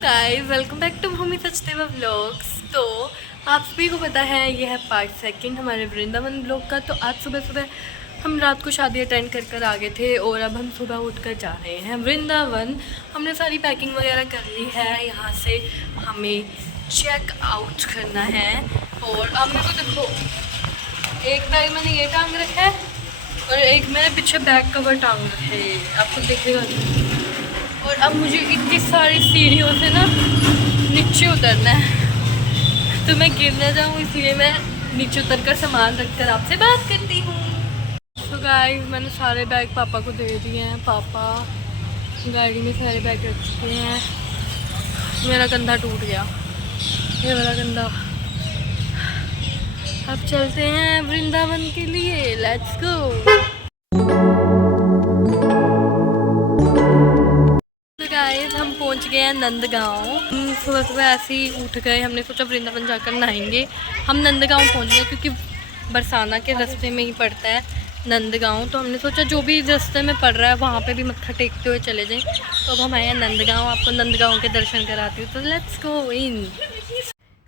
Guys welcome back to Bhumi Sachdeva vlogs. तो आप सभी को पता है ये है पार्ट सेकंड हमारे वृंदावन ब्लॉग का। तो आज सुबह सुबह हम रात को शादी अटेंड कर आ गए थे और अब हम सुबह उठकर जा रहे हैं वृंदावन। हमने सारी पैकिंग वगैरह कर ली है, यहाँ से हमें चेक आउट करना है। और अब मेरे को देखो, एक बैग मैंने ये टांग रखा है और एक मैंने पीछे बैग कवर टांग रखे है, आपको दिखेगा। और अब मुझे इतनी सारी सीढ़ियों से ना नीचे उतरना है, तो मैं गिर ना जाऊँ इसलिए मैं नीचे उतरकर सामान रखकर आपसे बात करती हूँ। तो गाइस मैंने सारे बैग पापा को दे दिए हैं। पापा गाड़ी में सारे बैग रख चुके हैं। मेरा कंधा टूट गया, ये वाला कंधा। अब चलते हैं वृंदावन के लिए, लेट्स गो। हम पहुंच गए हैं नंदगांव। सुबह सुबह ऐसे ही उठ गए, हमने सोचा वृंदावन जाकर नहाएंगे। हम नंदगांव पहुंच गए क्योंकि बरसाना के रास्ते में ही पड़ता है नंदगांव। तो हमने सोचा जो भी रास्ते में पड़ रहा है वहाँ पे भी मत्था टेकते हुए चले जाएं। तो अब हम आए हैं नंदगांव, आपको नंदगांव के दर्शन कराती हूँ। तो let's go in.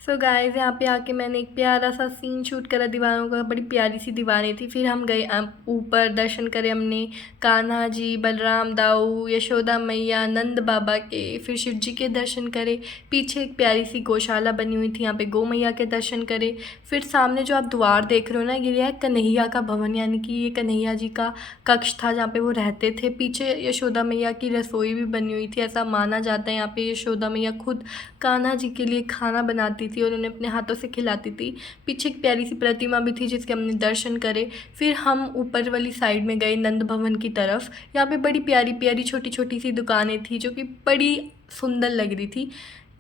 So guys यहाँ पे आके मैंने एक प्यारा सा सीन शूट करा दीवारों का। बड़ी प्यारी सी दीवारें थी। फिर हम गए ऊपर, दर्शन करे हमने कान्हा जी, बलराम दाऊ, यशोदा मैया, नंद बाबा के। फिर शिव जी के दर्शन करे। पीछे एक प्यारी सी गौशाला बनी हुई थी, यहाँ पे गौ मैया के दर्शन करे। फिर सामने जो आप द्वार देख रहे हो ना, ये है कन्हैया का भवन, यानी कि ये कन्हैया जी का कक्ष था जहाँ पे वो रहते थे। पीछे यशोदा मैया की रसोई भी बनी हुई थी। ऐसा माना जाता है यहाँ पे यशोदा मैया खुद कान्हा जी के लिए खाना बनाती थी और उन्हें अपने हाथों से खिलाती थी। पीछे एक प्यारी सी प्रतिमा भी थी जिसके हमने दर्शन करे। फिर हम ऊपर वाली साइड में गए नंद भवन की तरफ। यहाँ पे बड़ी प्यारी प्यारी छोटी छोटी सी दुकानें थी जो कि बड़ी सुंदर लग रही थी।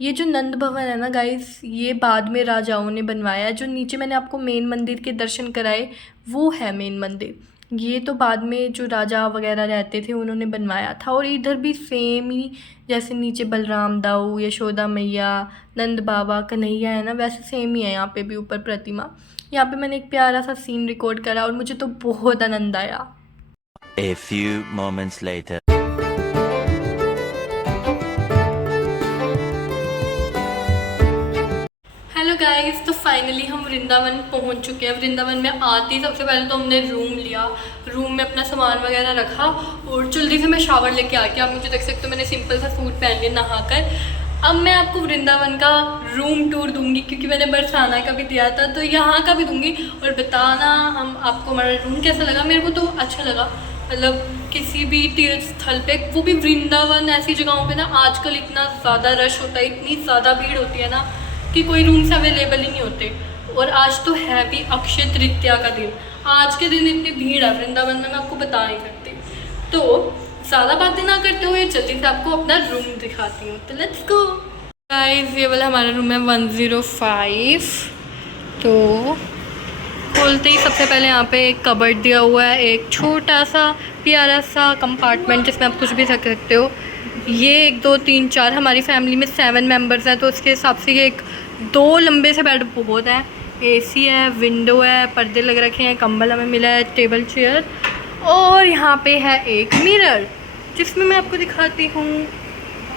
ये जो नंद भवन है ना गाइस, ये बाद में राजाओं ने बनवाया है। जो नीचे मैंने आपको मेन मंदिर के दर्शन कराए वो है मेन मंदिर। ये तो बाद में जो राजा वगैरह रहते थे उन्होंने बनवाया था। और इधर भी सेम ही, जैसे नीचे बलराम दाऊ, यशोदा मैया, नंद बाबा, कन्हैया है ना, वैसे सेम ही है यहाँ पे भी ऊपर प्रतिमा। यहाँ पे मैंने एक प्यारा सा सीन रिकॉर्ड करा और मुझे तो बहुत आनंद आया। A few moments later. Hello guys, तो फाइनली हम वृंदावन पहुंच चुके हैं। वृंदावन में आते ही सबसे पहले तो हमने रूम लिया, रूम में अपना सामान वगैरह रखा और जल्दी से मैं शावर लेके आ गया। आप मुझे देख सकते हो, मैंने सिंपल सा सूट पहन के नहाकर। अब मैं आपको वृंदावन का रूम टूर दूंगी क्योंकि मैंने बरसाना का भी दिया था, तो यहाँ का भी दूंगी। और बताना हम आपको हमारा रूम कैसा लगा। मेरे को तो अच्छा लगा, मतलब किसी भी तीर्थ स्थल पे, वो भी वृंदावन ऐसी जगहों पे ना आजकल इतना ज़्यादा रश होता है, इतनी ज़्यादा भीड़ होती है ना कि कोई रूम्स अवेलेबल ही नहीं होते। और आज तो है भी अक्षय तृतीया का दिन। आज के दिन इतनी भीड़ है वृंदावन में, मैं आपको बता नहीं सकती। तो ज़्यादा बातें ना करते हुए जल्दी से आपको अपना रूम दिखाती हूँ। तो लेट्स गो गाइस, ये वाला हमारा रूम है 105। तो खोलते ही सबसे पहले यहाँ पे एक कबर्ड दिया हुआ है, एक छोटा सा प्यारा सा कंपार्टमेंट जिसमें आप कुछ भी रख सकते हो। ये 1 2 3 4, हमारी फैमिली में 7 मेंबर्स हैं, तो उसके हिसाब से ये 2 लंबे से बेड बहुत है। एसी है, विंडो है, पर्दे लग रखे हैं, कंबल हमें मिला है, टेबल चेयर। और यहाँ पे है एक मिरर जिसमें मैं आपको दिखाती हूँ।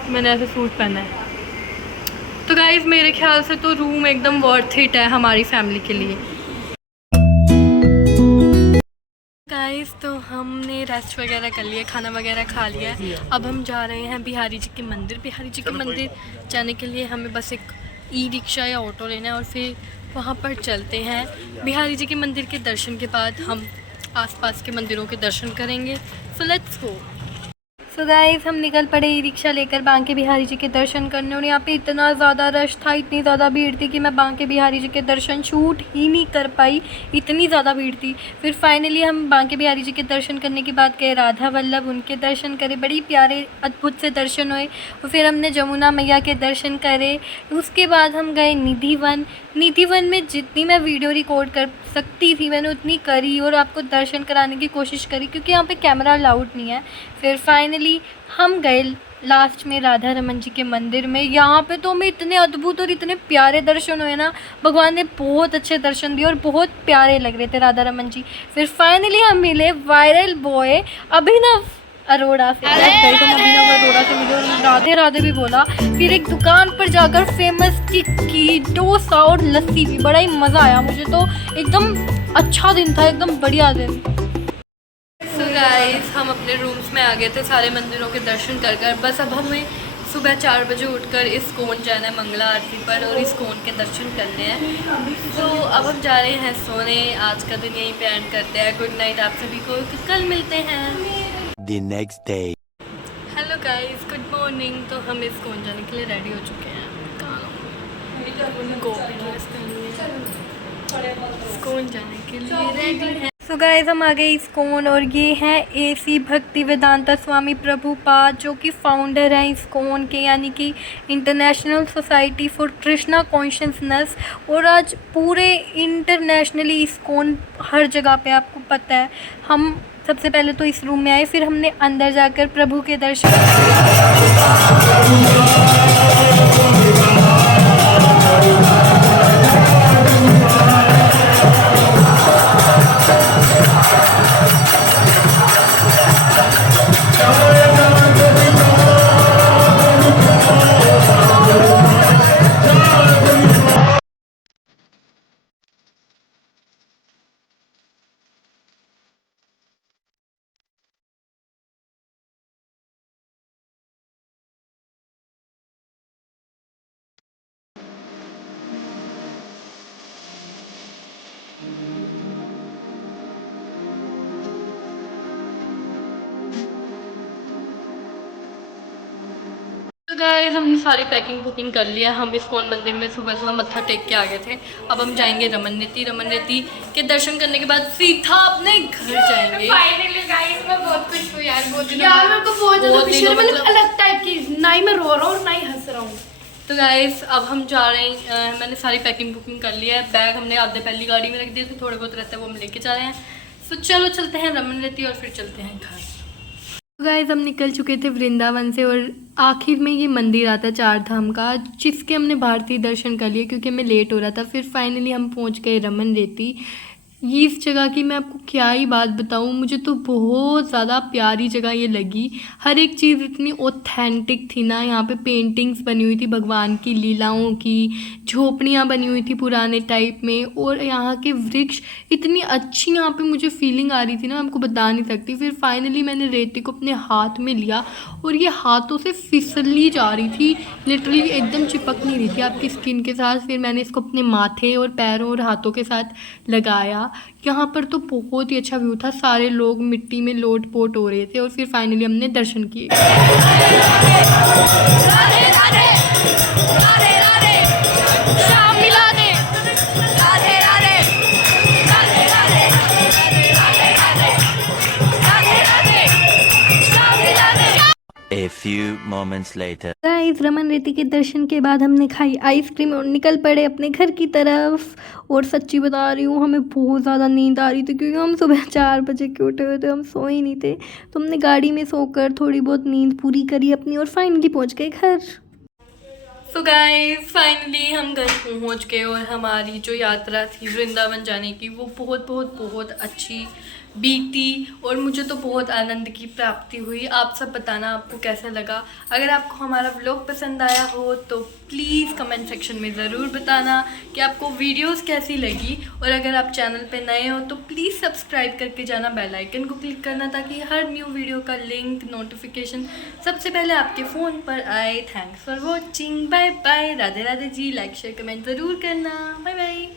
मैंने ऐसे सूट पहना है। तो गाइस मेरे ख्याल से तो रूम एकदम वर्थ इट है हमारी फैमिली के लिए। गाइस तो हमने रेस्ट वगैरह कर लिया, खाना वगैरह खा लिया है। अब हम जा रहे हैं बिहारी जी के मंदिर। बिहारी जी के मंदिर जाने के लिए हमें बस एक ई रिक्शा या ऑटो लेना है और फिर वहाँ पर चलते हैं। बिहारी जी के मंदिर के दर्शन के बाद हम आसपास के मंदिरों के दर्शन करेंगे। So let's go. So guys हम निकल पड़े ई रिक्शा लेकर बांके बिहारी जी के दर्शन करने। और यहाँ पे इतना ज़्यादा रश था, इतनी ज़्यादा भीड़ थी कि मैं बांके बिहारी जी के दर्शन शूट ही नहीं कर पाई, इतनी ज़्यादा भीड़ थी। फिर फाइनली हम बांके बिहारी जी के दर्शन करने के बाद गए राधा वल्लभ, उनके दर्शन करे। बड़ी प्यारे अद्भुत से दर्शन हुए। और फिर हमने जमुना मैया के दर्शन करे। उसके बाद हम गए निधि वन। निधि वन में जितनी मैं वीडियो रिकॉर्ड कर सकती थी मैंने उतनी करी और आपको दर्शन कराने की कोशिश करी क्योंकि यहाँ पे कैमरा अलाउड नहीं है। फिर फाइनली हम गए लास्ट में राधा रमन जी के मंदिर में। यहाँ पे तो हमें इतने अद्भुत और इतने प्यारे दर्शन हुए ना, भगवान ने बहुत अच्छे दर्शन दिए और बहुत प्यारे लग रहे थे राधा रमन जी। फिर फाइनली हम मिले वायरल बॉय अभिनव अरोड़ा से। अभिनव अरोड़ा से मिले और राधे राधे भी बोला। फिर एक दुकान पर जाकर फेमस टिक्की, डोसा और लस्सी भी, बड़ा ही मज़ा आया मुझे तो। एकदम अच्छा दिन था, एकदम बढ़िया दिन। सो गाइस, हम अपने रूम्स में आ गए थे सारे मंदिरों के दर्शन कर। बस अब हमें सुबह 4 बजे उठकर इस्कॉन जाना है मंगला आरती पर और इस्कॉन के दर्शन करने हैं। तो अब हम जा रहे हैं सोने। आज का दिन यहीं पे एंड करते हैं। गुड नाइट आप सभी को, कल मिलते हैं। The next day. Hello guys, good morning. तो हम इस्कॉन जाने के लिए रेडी हो चुके हैं। गोपी ड्रेस पहनी है, इस्कॉन जाने के लिए रेडी है। सो गाइस, हम आ गए इस्कॉन और ये हैं AC भक्ति वेदांता स्वामी प्रभुपाद, जो कि फाउंडर हैं इस्कॉन के, यानी कि international society for Krishna consciousness. और आज पूरे इंटरनेशनली इस्कॉन हर जगह पे, आपको पता है। हम सबसे पहले तो इस रूम में आए, फिर हमने अंदर जाकर प्रभु के दर्शन गाइस, हमने सारी पैकिंग बुकिंग कर लिया। हम इस्कॉन मंदिर में सुबह सुबह मत्था टेक के आ गए थे। अब हम जाएंगे रमन रेती के दर्शन करने के बाद सीधा अपने घर जाएंगे। फाइनली गाइस, मैं बहुत खुश हूँ यार। बहुत दिनों यार मेरे को बहुत ज़्यादा खुशी है, मतलब अलग टाइप की, ना ही मैं रो रहा हूँ ना ही हंस रहा हूँ। तो गाइस, अब हम जा रहे हैं। मैंने सारी पैकिंग बुकिंग कर लिया है। बैग हमने आधे पहली गाड़ी में रख दिए थे, थोड़े बहुत रहते हैं वो हम लेके जा रहे हैं। तो चलो चलते हैं रमन रेती और फिर चलते हैं घर। गाइस, हम निकल चुके थे वृंदावन से और आखिर में ये मंदिर आता है 4 धाम का, जिसके हमने भारतीय दर्शन कर लिए क्योंकि हमें लेट हो रहा था। फिर फाइनली हम पहुंच गए रमन रेती। ये इस जगह की मैं आपको क्या ही बात बताऊं, मुझे तो बहुत ज़्यादा प्यारी जगह ये लगी। हर एक चीज़ इतनी ऑथेंटिक थी ना। यहाँ पे पेंटिंग्स बनी हुई थी भगवान की लीलाओं की, झोपड़ियाँ बनी हुई थी पुराने टाइप में, और यहाँ के वृक्ष इतनी अच्छी यहाँ पे मुझे फीलिंग आ रही थी ना, मैं आपको बता नहीं सकती। फिर फाइनली मैंने रेती को अपने हाथ में लिया और ये हाथों से फिसली जा रही थी, लिटरली एकदम चिपक नहीं रही थी आपकी स्किन के साथ। फिर मैंने इसको अपने माथे और पैरों और हाथों के साथ लगाया। यहाँ पर तो बहुत ही अच्छा व्यू था, सारे लोग मिट्टी में लोट पोट हो रहे थे। और फिर फाइनली हमने दर्शन किए। A few moments later. Guys, Raman रेती के दर्शन के बाद हमने खाई आइसक्रीम और निकल पड़े अपने घर की तरफ। और सच्ची बता रही हूँ, हमें बहुत ज़्यादा नींद आ रही थी क्योंकि हम सुबह 4 बजे के उठे हुए थे, हम सोए ही नहीं थे। तो हमने गाड़ी में सोकर थोड़ी बहुत नींद पूरी करी अपनी और फाइनली पहुँच गए घर। सो गाइस, फाइनली हम घर पहुँच गए और हमारी जो यात्रा थी वृंदावन जाने की वो बहुत बहुत बहुत अच्छी बीती और मुझे तो बहुत आनंद की प्राप्ति हुई। आप सब बताना आपको कैसा लगा। अगर आपको हमारा व्लॉग पसंद आया हो तो प्लीज़ कमेंट सेक्शन में ज़रूर बताना कि आपको वीडियोस कैसी लगी। और अगर आप चैनल पे नए हो तो प्लीज़ सब्सक्राइब करके जाना, बेल आइकन को क्लिक करना ताकि हर न्यू वीडियो का लिंक नोटिफिकेशन सबसे पहले आपके फ़ोन पर आए। Thanks for watching, bye bye, Radhe Radhe ji. Like share comment ज़रूर करना, बाय बाय।